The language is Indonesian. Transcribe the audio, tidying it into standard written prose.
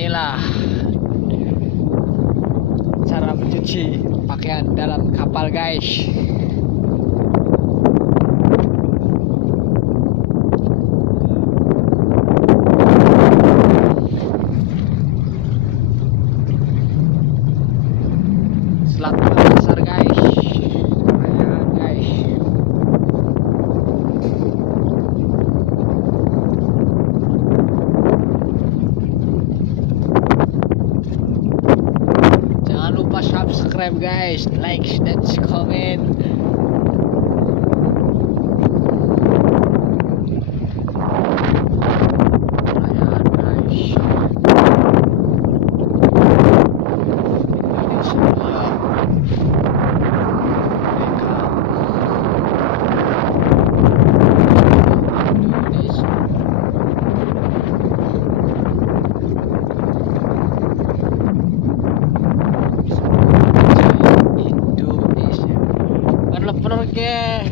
Inilah cara mencuci pakaian dalam kapal, guys. Selat besar, guys. Lumayan, guys. Jangan lupa subscribe, guys, like dan comment. Lumayan, guys. Indonesia. Kan leper ke